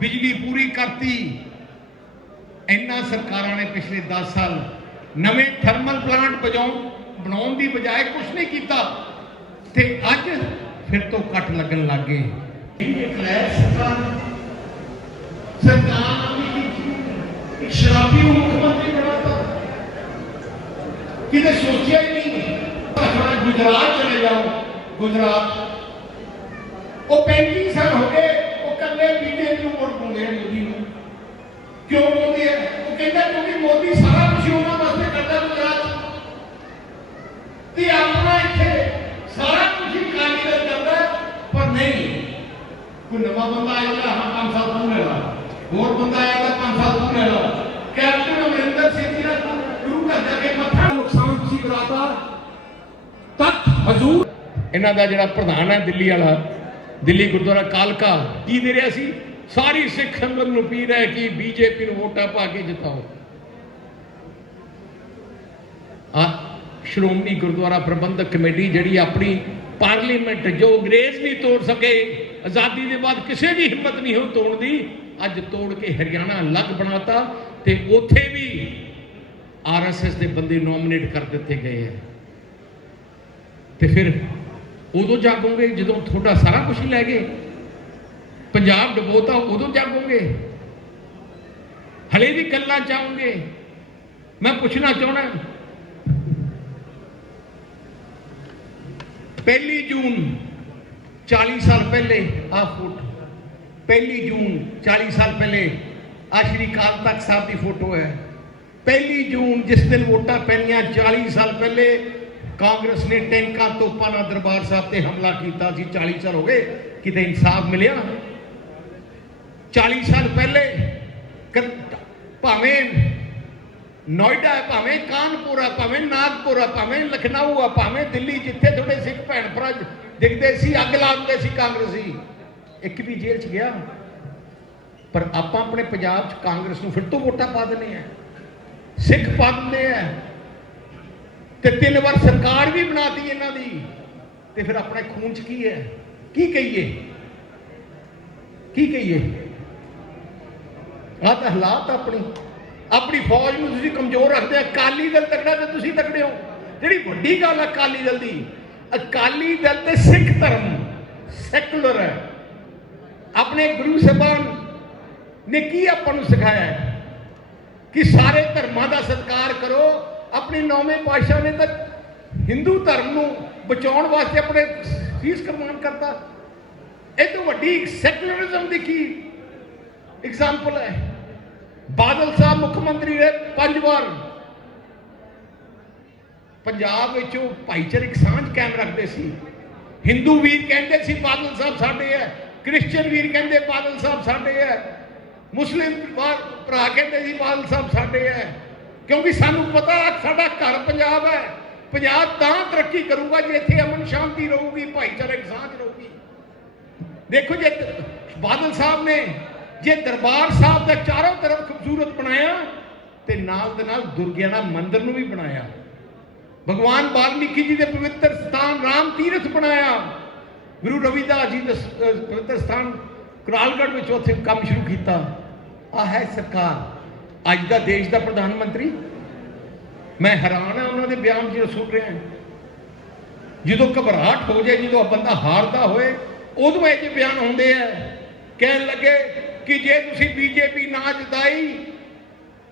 ਬਿਜਲੀ ਪੂਰੀ ਕਰਤੀ। ਇੰਨਾ ਸਰਕਾਰਾਂ ਨੇ ਪਿਛਲੇ 10 ਸਾਲ ਨਵੇਂ ਥਰਮਲ ਪਲਾਂਟ ਬਜਾਉਣ, ਬਣਾਉਣ ਦੀ ਬਜਾਏ ਕੁਝ ਨਹੀਂ ਕੀਤਾ। ਤੇ ਅੱਜ ਫਿਰ ਤੋਂ ਕੱਟ ਲੱਗਣ ਲੱਗ ਗਏ। ਇਹ ਇੱਕ ਲੈ ਸਰਕਾਰ ਸਰਕਾਰ ਨੇ ਇੱਕ ਸ਼ਰਾਬੀ ਮੁੱਖ ਮੰਤਰੀ ਬਣਾਤਾ ਕਿਤੇ ਸੋਚਿਆ ਹੀ ਨਹੀਂ ਆਪਣਾ ਗੁਜਰਾਤ ਚਲੇ ਜਾਓ ਗੁਜਰਾਤ ਉਹ 35 ਸਾਲ ਹੋ ਗਏ ਉਹ ਕੱਲੇ ਬੀਜੇਪੀ ਨੂੰ ਵੋਟ ਪਾਉਂਦੇ ਆ ਮੋਦੀ ਨੂੰ ਕਿਉਂ ਪਾਉਂਦੇ ਆ ਉਹ ਕਹਿੰਦਾ ਕਿਉਂਕਿ ਮੋਦੀ ਸਾਰਾ ਕੁਝ ਹੀ ਉਹਨਾਂ ਵਾਸਤੇ ਕਰਦਾ ਗੁਜਰਾਤ 'ਚ। ਤੇ ਆਪਣਾ ਇੱਥੇ ਸਾਰਾ ਕੁਝ ਹੀ ਕਾਲੀ ਦਾ ਕਰਦਾ ਹੈ, ਪਰ ਨਹੀਂ ਕੋਈ ਨਵਾਂ ਬੰਦਾ ਆਏਗਾ ਹਾਂ ਪੰਜ ਸਾਲ ਤੂੰ ਲੈ ਲਾ ਹੋਰ ਬੰਦਾ ਆਏਗਾ ਪੰਜ ਸਾਲ ਤੂੰ ਲੈ ਲਾ ਕੈਪਟਨ ਅਮਰਿੰਦਰ ਸਿੰਘ ਜੀ ਦਾ ਗੁਰੂ ਘਰ ਜਾ ਕੇ ਮੱਥਾ ਨੁਕਸਾਨ ਤੁਸੀਂ ਕਰਾਤਾ ਤਖਤ ਹਜ਼ੂਰ। ਇਹਨਾਂ ਦਾ ਜਿਹੜਾ ਪ੍ਰਧਾਨ ਹੈ ਦਿੱਲੀ ਵਾਲਾ, ਦਿੱਲੀ ਗੁਰਦੁਆਰਾ ਕਾਲਕਾ, ਕੀ ਦੇ ਰਿਹਾ ਸੀ? ਸਾਰੀ ਸਿੱਖ ਸੰਗਤ ਨੂੰ ਅਪੀਲ ਹੈ ਕਿ ਬੀਜੇਪੀ ਨੂੰ ਵੋਟਾਂ ਪਾ ਕੇ ਜਿਤਾਓ। ਆ ਸ਼੍ਰੋਮਣੀ ਗੁਰਦੁਆਰਾ ਪ੍ਰਬੰਧਕ ਕਮੇਟੀ ਜਿਹੜੀ ਆਪਣੀ ਪਾਰਲੀਮੈਂਟ ਜੋ ਅੰਗਰੇਜ਼ ਨਹੀਂ ਤੋੜ ਸਕੇ, ਆਜ਼ਾਦੀ ਦੇ ਬਾਅਦ ਕਿਸੇ ਦੀ ਹਿੰਮਤ ਨਹੀਂ ਹੋ ਤੋੜਨ ਦੀ, ਅੱਜ ਤੋੜ ਕੇ ਹਰਿਆਣਾ ਅਲੱਗ ਬਣਾਤਾ ਤੇ ਉੱਥੇ ਵੀ ਆਰਐਸਐਸ ਦੇ ਬੰਦੇ ਨੋਮੀਨੇਟ ਕਰ ਦਿੱਤੇ ਗਏ ਹੈ ਤੇ ਫਿਰ ਉਦੋਂ ਜਾਗੋਗੇ ਜਦੋਂ ਤੁਹਾਡਾ ਸਾਰਾ ਕੁਝ ਹੀ ਲੈ ਗਏ। ਪੰਜਾਬ ਡਬੋਤਾ, ਉਦੋਂ ਜਾਗੋਗੇ। ਹਲੇ ਵੀ ਗੱਲਾਂ ਚਾਹੋਗੇ ਮੈਂ ਪੁੱਛਣਾ ਚਾਹਣਾ ਪਹਿਲੀ ਜੂਨ 40 ਸਾਲ ਪਹਿਲੇ ਆ ਫੋਟੋ, ਪਹਿਲੀ ਜੂਨ 40 ਸਾਲ ਪਹਿਲੇ ਆ ਸ਼੍ਰੀ ਅਕਾਲ ਤਖਤ ਸਾਹਿਬ ਦੀ ਫੋਟੋ ਹੈ। ਪਹਿਲੀ ਜੂਨ ਜਿਸ ਦਿਨ ਵੋਟਾਂ ਪੈਣੀਆਂ 40 ਸਾਲ ਪਹਿਲੇ ਕਾਂਗਰਸ ਨੇ ਟੈਂਕਾਂ ਤੋਪਾਂ ਨਾਲ ਦਰਬਾਰ ਸਾਹਿਬ ਤੇ ਹਮਲਾ ਕੀਤਾ ਸੀ 40 ਸਾਲ ਹੋ ਗਏ, ਕਿਤੇ ਇਨਸਾਫ ਮਿਲਿਆ? 40 ਸਾਲ ਪਹਿਲੇ ਭਾਵੇਂ ਨੋਇਡਾ ਹੈ, ਭਾਵੇਂ ਕਾਨਪੁਰ ਹੈ, ਭਾਵੇਂ ਨਾਗਪੁਰ ਹੈ, ਭਾਵੇਂ ਲਖਨਊ ਹੈ, ਭਾਵੇਂ ਦਿੱਲੀ, ਜਿੱਥੇ ਤੁਹਾਡੇ ਸਿੱਖ ਭੈਣ ਭਰਾ ਦਿਖਦੇ ਸੀ, ਅੱਗ ਲਾ ਦਿੰਦੇ ਸੀ ਕਾਂਗਰਸੀ ਇੱਕ ਵੀ ਜੇਲ੍ਹ 'ਚ ਗਿਆ। ਪਰ ਆਪਾਂ ਆਪਣੇ ਪੰਜਾਬ 'ਚ ਕਾਂਗਰਸ ਨੂੰ ਫਿਰ ਤੋਂ ਵੋਟਾਂ ਪਾ ਦਿੰਦੇ ਆ ਸਿੱਖ ਪਾ ਦਿੰਦੇ ਆ ਤੇ ਤਿੰਨ ਵਾਰ ਸਰਕਾਰ ਵੀ ਬਣਾਤੀ ਇਹਨਾਂ ਦੀ। ਤੇ ਫਿਰ ਆਪਣੇ ਖੂਨ 'ਚ ਕੀ ਹੈ? ਕੀ ਕਹੀਏ? ਕੀ ਕਹੀਏ? ਆਹ ਤਾਂ ਹਾਲਾਤ ਆਪਣੀ। ਆਪਣੀ ਫੌਜ ਨੂੰ ਤੁਸੀਂ ਕਮਜ਼ੋਰ ਰੱਖਦੇ ਆ। ਅਕਾਲੀ ਦਲ ਤਕੜਾ ਤੇ ਤੁਸੀਂ ਤਕੜੇ ਹੋ। ਜਿਹੜੀ ਵੱਡੀ ਗੱਲ ਆ ਅਕਾਲੀ ਦਲ ਦੀ, ਅਕਾਲੀ ਦਲ ਤੇ ਸਿੱਖ ਧਰਮ ਸੈਕੂਲਰ ਹੈ। ਆਪਣੇ ਗੁਰੂ ਸਾਹਿਬਾਨ ਨੇ ਕੀ ਆਪਾਂ ਨੂੰ ਸਿਖਾਇਆ ਹੈ? ਕਿ ਸਾਰੇ ਧਰਮਾਂ ਦਾ ਸਤਿਕਾਰ ਕਰੋ ਆਪਣੀ ਨੌਵੇਂ ਪਾਤਸ਼ਾਹ ਨੇ ਤਾਂ ਹਿੰਦੂ ਧਰਮ ਨੂੰ ਬਚਾਉਣ ਵਾਸਤੇ ਆਪਣੇ ਸੀਸ ਕੁਰਬਾਨ ਕਰਤਾ। ਇਹ ਤੋਂ ਵੱਡੀ ਸੈਕੂਲਰਿਜ਼ਮ ਦੀ ਕੀ ਐਗਜ਼ਾਮਪਲ ਹੈ? ਬਾਦਲ ਸਾਹਿਬ ਮੁੱਖ ਮੰਤਰੀ ਰਹੇ ਪੰਜ ਵਾਰ। ਪੰਜਾਬ ਵਿੱਚ ਉਹ ਭਾਈਚਾਰਕ ਸਾਂਝ ਕਾਇਮ ਰੱਖਦੇ ਸੀ। ਹਿੰਦੂ ਵੀਰ ਕਹਿੰਦੇ ਸੀ, ਬਾਦਲ ਸਾਹਿਬ ਸਾਡੇ ਹੈ। ਕ੍ਰਿਸਚੀਅਨ ਵੀਰ ਕਹਿੰਦੇ, ਬਾਦਲ ਸਾਹਿਬ ਸਾਡੇ ਹੈ। ਮੁਸਲਿਮ ਭਰਾ ਕਹਿੰਦੇ ਸੀ, ਬਾਦਲ ਸਾਹਿਬ ਸਾਡੇ ਹੈ। ਕਿਉਂਕਿ ਸਾਨੂੰ ਪਤਾ ਸਾਡਾ ਘਰ ਪੰਜਾਬ ਹੈ। ਪੰਜਾਬ ਤਾਂ ਤਰੱਕੀ ਕਰੂਗਾ ਜੇ ਇੱਥੇ ਅਮਨ ਸ਼ਾਂਤੀ ਰਹੂਗੀ, ਭਾਈਚਾਰਕ ਸਾਂਝ ਰਹੂਗੀ। ਦੇਖੋ ਜੇ ਬਾਦਲ ਸਾਹਿਬ ਨੇ ਜੇ ਦਰਬਾਰ ਸਾਹਿਬ ਦਾ ਚਾਰੋਂ ਤਰਫ ਖੂਬਸੂਰਤ ਬਣਾਇਆ ਤੇ ਨਾਲ ਦੇ ਨਾਲ ਦੁਰਗਿਆਨਾ ਮੰਦਿਰ ਨੂੰ ਵੀ ਬਣਾਇਆ। ਭਗਵਾਨ ਬਾਲਮੀਕੀ ਜੀ ਦੇ ਪਵਿੱਤਰ ਸਥਾਨ ਰਾਮ ਤੀਰਥ ਬਣਾਇਆ। ਗੁਰੂ ਰਵਿਦਾਸ ਜੀ ਦਾ ਪਵਿੱਤਰ ਸਥਾਨ ਕਰਾਲਗੜ੍ਹ ਵਿੱਚ ਉੱਥੇ ਕੰਮ ਸ਼ੁਰੂ ਕੀਤਾ। ਆ ਹੈ ਸਰਕਾਰ। ਅੱਜ ਦਾ ਦੇਸ਼ ਦਾ ਪ੍ਰਧਾਨ ਮੰਤਰੀ? ਮੈਂ ਹੈਰਾਨ ਹਾਂ ਉਹਨਾਂ ਦੇ ਬਿਆਨ ਜਿਹੜਾ ਸੁਣ ਰਿਹਾ ਜਦੋਂ ਘਬਰਾਹਟ ਹੋ ਜਾਏ, ਜਦੋਂ ਬੰਦਾ ਹਾਰਦਾ ਹੋਏ, ਉਦੋਂ ਇਹ ਜਿਹੇ ਬਿਆਨ ਹੁੰਦੇ ਆ। ਕਹਿਣ ਲੱਗੇ ਕਿ ਜੇ ਤੁਸੀਂ ਬੀਜੇਪੀ ਨਾ ਜਿਤਾਈ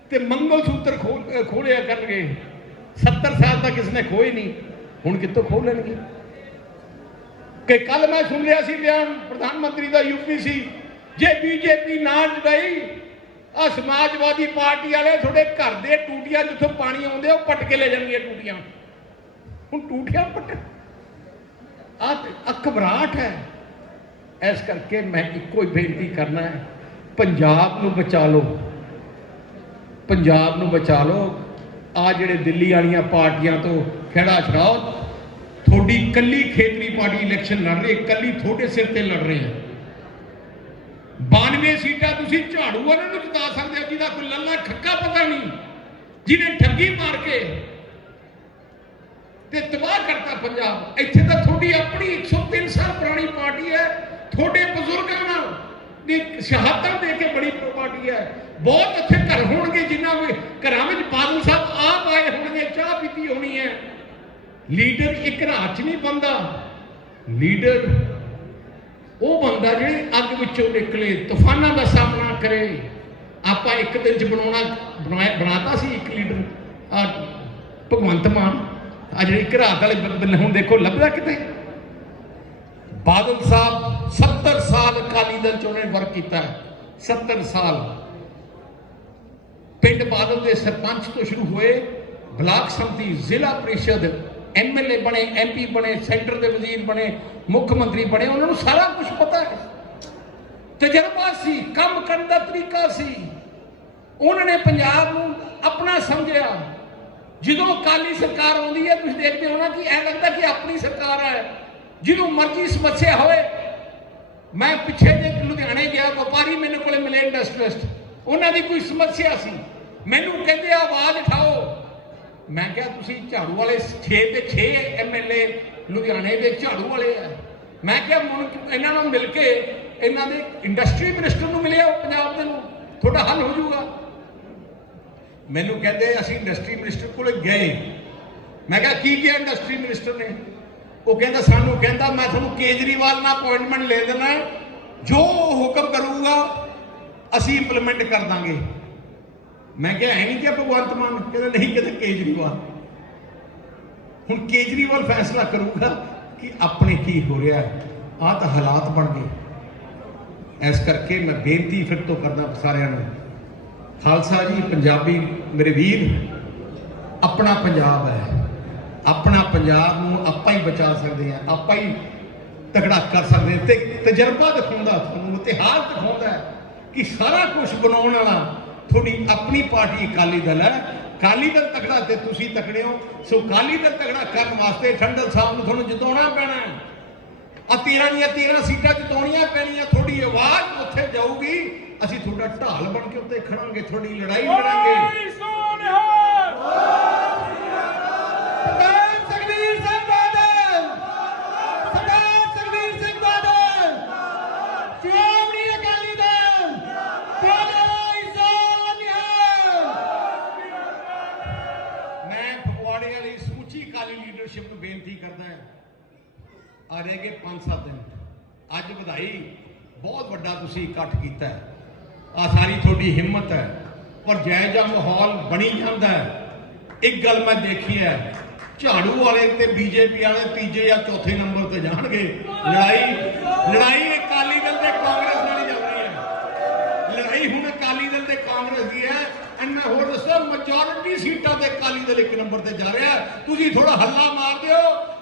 ਤੇ ਮੰਗਲ ਸੂਤਰ ਖੋਲ- ਅਹ ਖੋਲਿਆ ਕਰਨਗੇ। 70 ਸਾਲ ਤੱਕ ਕਿਸ ਨੇ ਖੋਏ ਨਹੀਂ। ਹੁਣ ਕਿੱਥੋਂ ਖੋਲ ਲੈਣਗੇ? ਕਿ ਕੱਲ ਮੈਂ ਸੁਣ ਰਿਹਾ ਸੀ ਬਿਆਨ ਪ੍ਰਧਾਨ ਮੰਤਰੀ ਦਾ ਯੂਪੀ ਸੀ। ਜੇ ਬੀਜੇਪੀ ਨਾ ਜਿਤਾਈ ਆ ਸਮਾਜਵਾਦੀ ਪਾਰਟੀ ਵਾਲੇ ਤੁਹਾਡੇ ਘਰ ਦੇ ਟੂਟੀਆਂ ਜਿੱਥੋਂ ਪਾਣੀ ਆਉਂਦੇ ਉਹ ਪੱਟ ਕੇ ਲੈ ਜਾਣਗੇ ਟੂਟੀਆਂ। ਹੁਣ ਟੂਟੀਆਂ ਪੱਟ ਆ ਘਬਰਾਹਟ ਹੈ। ਇਸ ਕਰਕੇ ਮੈਂ ਇੱਕੋ ਹੀ ਬੇਨਤੀ ਕਰਨਾ ਹੈ, ਪੰਜਾਬ ਨੂੰ ਬਚਾ ਲਓ। ਪੰਜਾਬ ਨੂੰ ਬਚਾ ਲਓ। ਆ ਜਿਹੜੇ ਦਿੱਲੀ ਵਾਲੀਆਂ ਪਾਰਟੀਆਂ ਤੋਂ ਖੜਾ ਛਡਾਓ। ਤੁਹਾਡੀ ਕੱਲੀ ਖੇਤਰੀ ਪਾਰਟੀ ਇਲੈਕਸ਼ਨ ਲੜ ਰਹੀ ਹੈ ਕੱਲੀ ਤੁਹਾਡੇ ਸਿਰ ਤੇ ਲੜ ਰਹੇ ਹੈ। 92 ਸੀਟਾਂ ਤੁਸੀਂ ਝਾੜੂ ਵਾਲਿਆਂ ਨੂੰ ਜਿਤਾ ਸਕਦੇ ਹੋ, ਜਿਹਦਾ ਕੋਈ ਲੱਲਾ ਖੱਕਾ ਪਤਾ ਨਹੀਂ। ਜਿਹਨੇ ਠੱਗੀ ਮਾਰ ਕੇ ਤੇ ਤਬਾਹ ਕਰਤਾ ਪੰਜਾਬ, ਇੱਥੇ ਤਾਂ ਤੁਹਾਡੀ ਆਪਣੀ 103 ਸਾਲ ਪੁਰਾਣੀ ਪਾਰਟੀ ਹੈ। ਤੁਹਾਡੇ ਬਜ਼ੁਰਗਾਂ ਨਾਲ ਦੀ ਸ਼ਹਾਦਤਾਂ ਦੇ ਕੇ ਬੜੀ ਪਾਰਟੀ ਹੈ। ਬਹੁਤ ਇੱਥੇ ਘਰ ਹੋਣਗੇ, ਜਿਨ੍ਹਾਂ ਵਿੱਚ ਘਰਾਂ ਵਿੱਚ ਬਾਦਲ ਸਾਹਿਬ ਆਪ ਆਏ ਹੋਣਗੇ, ਚਾਹ ਪੀਤੀ ਹੋਣੀ ਹੈ। ਲੀਡਰ ਇੱਕ ਰਾਤ ਚ ਨਹੀਂ ਬੰਦਾ ਲੀਡਰ ਉਹ ਬੰਦਾ ਜਿਹੜੇ ਅੱਗ ਵਿੱਚੋਂ ਨਿਕਲੇ, ਤੂਫਾਨਾਂ ਦਾ ਸਾਹਮਣਾ ਕਰੇ। ਆਪਾਂ ਇੱਕ ਦਿਨ ਚ ਬਣਾਉਣਾ ਬਣਾਤਾ ਸੀ ਇੱਕ ਲੀਡਰ ਆ ਭਗਵੰਤ ਮਾਨ ਆ ਜਿਹੜੇ ਇੱਕ ਰਾਤ ਵਾਲੇ ਬੰਦੇ ਹੁਣ ਦੇਖੋ, ਲੱਭਦਾ ਕਿਤੇ? ਬਾਦਲ ਸਾਹਿਬ 70 ਸਾਲ ਅਕਾਲੀ ਦਲ ਚ ਉਹਨੇ ਵਰਕ ਕੀਤਾ। ਹੈ 70 ਸਾਲ। ਪਿੰਡ ਬਾਦਲ ਦੇ ਸਰਪੰਚ ਤੋਂ ਸ਼ੁਰੂ ਹੋਏ, ਬਲਾਕ ਸੰਮਤੀ ਜ਼ਿਲ੍ਹਾ ਪ੍ਰੀਸ਼ਦ ਐਮਐਲਏ ਬਣੇ ਐਮਪੀ ਬਣੇ, ਸੈਂਟਰ ਦੇ ਵਜ਼ੀਰ ਬਣੇ, ਮੁੱਖ ਮੰਤਰੀ ਬਣੇ, ਉਹਨਾਂ ਨੂੰ ਸਾਰਾ ਕੁਝ ਪਤਾ ਹੈ। ਤਜਰਬਾ ਸੀ, ਕੰਮ ਕਰਨ ਦਾ ਤਰੀਕਾ ਸੀ। ਉਹਨਾਂ ਨੇ ਪੰਜਾਬ ਨੂੰ ਆਪਣਾ ਸਮਝਿਆ। ਜਦੋਂ ਅਕਾਲੀ ਸਰਕਾਰ ਆਉਂਦੀ ਹੈ, ਤੁਸੀਂ ਦੇਖਦੇ ਹੋ ਨਾ ਕਿ ਐ ਲੱਗਦਾ ਕਿ ਆਪਣੀ ਸਰਕਾਰ ਹੈ। ਜਿਹਨੂੰ ਮਰਜ਼ੀ ਸਮੱਸਿਆ ਹੋਵੇ, ਮੈਂ ਪਿੱਛੇ ਜੇ ਲੁਧਿਆਣੇ ਗਿਆ, ਵਪਾਰੀ ਮੇਰੇ ਕੋਲੇ ਮਿਲੇ ਇੰਡਸਟਰੀਸਟ ਉਹਨਾਂ ਦੀ ਕੋਈ ਸਮੱਸਿਆ ਸੀ। ਮੈਨੂੰ ਕਹਿੰਦੇ, ਆਵਾਜ਼ ਉਠਾਓ। ਮੈਂ ਕਿਹਾ ਤੁਸੀਂ ਝਾੜੂ ਵਾਲੇ 6 ਤੇ 6 ਐਮਐਲਏ ਲੁਧਿਆਣੇ ਦੇ ਝਾੜੂ ਵਾਲੇ ਆ। ਮੈਂ ਕਿਹਾ ਮੈਨੂੰ ਇਹਨਾਂ ਨੂੰ ਮਿਲ ਕੇ ਇਹਨਾਂ ਦੇ ਇੰਡਸਟਰੀ ਮਿਨਿਸਟਰ ਨੂੰ ਮਿਲਿਆ ਪੰਜਾਬ ਦੇ ਨੂੰ। ਤੁਹਾਡਾ ਹੱਲ ਹੋ ਜਾਊਗਾ। ਮੈਨੂੰ ਕਹਿੰਦੇ ਅਸੀਂ ਇੰਡਸਟਰੀ ਮਿਨਿਸਟਰ ਕੋਲ ਗਏ। ਮੈਂ ਕਿਹਾ ਕੀ ਕਿਹਾ ਇੰਡਸਟਰੀ ਮਿਨਿਸਟਰ ਨੇ? ਉਹ ਕਹਿੰਦਾ ਸਾਨੂੰ ਕਹਿੰਦਾ ਮੈਂ ਤੁਹਾਨੂੰ ਕੇਜਰੀਵਾਲ ਨਾਲ ਅਪਾਇੰਟਮੈਂਟ ਲੈ ਦੇਣਾ। ਜੋ ਹੁਕਮ ਕਰੂਗਾ ਅਸੀਂ ਇੰਪਲੀਮੈਂਟ ਕਰ ਦਾਂਗੇ। ਮੈਂ ਕਿਹਾ ਹੈ ਨਹੀਂ ਕਿ ਭਗਵੰਤ ਮਾਨ ਕਹਿੰਦਾ ਨਹੀਂ ਕਹਿੰਦਾ ਕੇਜਰੀਵਾਲ। ਹੁਣ ਕੇਜਰੀਵਾਲ ਫੈਸਲਾ ਕਰੂਗਾ ਕਿ ਆਪਣੇ ਕੀ ਹੋ ਰਿਹਾ ਆਹ ਤਾਂ ਹਾਲਾਤ ਬਣ ਗਏ। ਇਸ ਕਰਕੇ ਮੈਂ ਬੇਨਤੀ ਫਿਰ ਤੋਂ ਕਰਦਾ ਸਾਰਿਆਂ ਨੂੰ, ਖਾਲਸਾ ਜੀ, ਪੰਜਾਬੀ ਮੇਰੇ ਵੀਰ, ਆਪਣਾ ਪੰਜਾਬ ਹੈ। ਆਪਣਾ ਪੰਜਾਬ ਨੂੰ ਆਪਾਂ ਹੀ ਬਚਾ ਸਕਦੇ ਆ ਆਪਾਂ ਹੀ ਤਗੜਾ ਕਰ ਸਕਦੇ ਹਾਂ ਤੇ ਤਜਰਬਾ ਦਿਖਾਉਂਦਾ ਤੁਹਾਨੂੰ, ਇਤਿਹਾਸ ਦਿਖਾਉਂਦਾ ਕਿ ਸਾਰਾ ਕੁਝ ਬਣਾਉਣ ਵਾਲਾ ਤੁਹਾਡੀ ਆਪਣੀ ਪਾਰਟੀ ਅਕਾਲੀ ਦਲ ਹੈ। ਅਕਾਲੀ ਦਲ ਤਕੜਾ ਤੇ ਤੁਸੀਂ ਤਕੜੇ ਹੋ। ਸੋ ਅਕਾਲੀ ਦਲ ਤਕੜਾ ਕਰਨ ਵਾਸਤੇ ਠੰਡਲ ਸਾਹਿਬ ਨੂੰ ਤੁਹਾਨੂੰ ਜਿਤਾਉਣਾ ਪੈਣਾ ਹੈ। ਆ 13 ਦੀਆਂ 13 ਸੀਟਾਂ ਜਿਤਾਉਣੀਆਂ ਪੈਣੀਆਂ, ਤੁਹਾਡੀ ਆਵਾਜ਼ ਉੱਥੇ ਜਾਊਗੀ। ਅਸੀਂ ਤੁਹਾਡਾ ਢਾਲ ਬਣ ਕੇ ਉੱਤੇ ਖੜਾਂਗੇ, ਤੁਹਾਡੀ ਲੜਾਈ ਲੜਾਂਗੇ। ਆ ਰਹੇ ਕਿ ਦਿਨ। ਅੱਜ ਵਧਾਈ ਬਹੁਤ ਵੱਡਾ ਤੁਸੀਂ ਇਕੱਠ ਕੀਤਾ ਆ ਸਾਰੀ ਤੁਹਾਡੀ ਹਿੰਮਤ ਹੈ। ਪਰ ਜੈਜਾ ਮਾਹੌਲ ਬਣੀ ਜਾਂਦਾ ਹੈ। ਇੱਕ ਗੱਲ ਮੈਂ ਦੇਖੀ ਹੈ, ਝਾੜੂ ਵਾਲੇ ਤੇ ਬੀਜੇਪੀ ਵਾਲੇ ਤੀਜੇ ਜਾਂ ਚੌਥੇ ਨੰਬਰ ਤੇ ਜਾਣਗੇ। ਲੜਾਈ ਲੜਾਈ ਅਕਾਲੀ ਦਲ ਤੇ ਕਾਂਗਰਸ ਨਾਲ ਹੀ ਚੱਲ ਰਹੀ ਹੈ। ਲੜਾਈ ਹੁਣ ਅਕਾਲੀ ਦਲ ਤੇ ਕਾਂਗਰਸ ਦੀ ਹੈ। ਐਨਾ ਹੋਰ ਦੱਸੋ ਮੈਜੋਰਟੀ ਸੀਟਾਂ ਤੇ ਅਕਾਲੀ ਦਲ ਇੱਕ ਨੰਬਰ ਤੇ ਜਾ ਰਿਹਾ ਤੁਸੀਂ ਥੋੜਾ ਹੱਲਾ ਮਾਰ ਦਿਓ।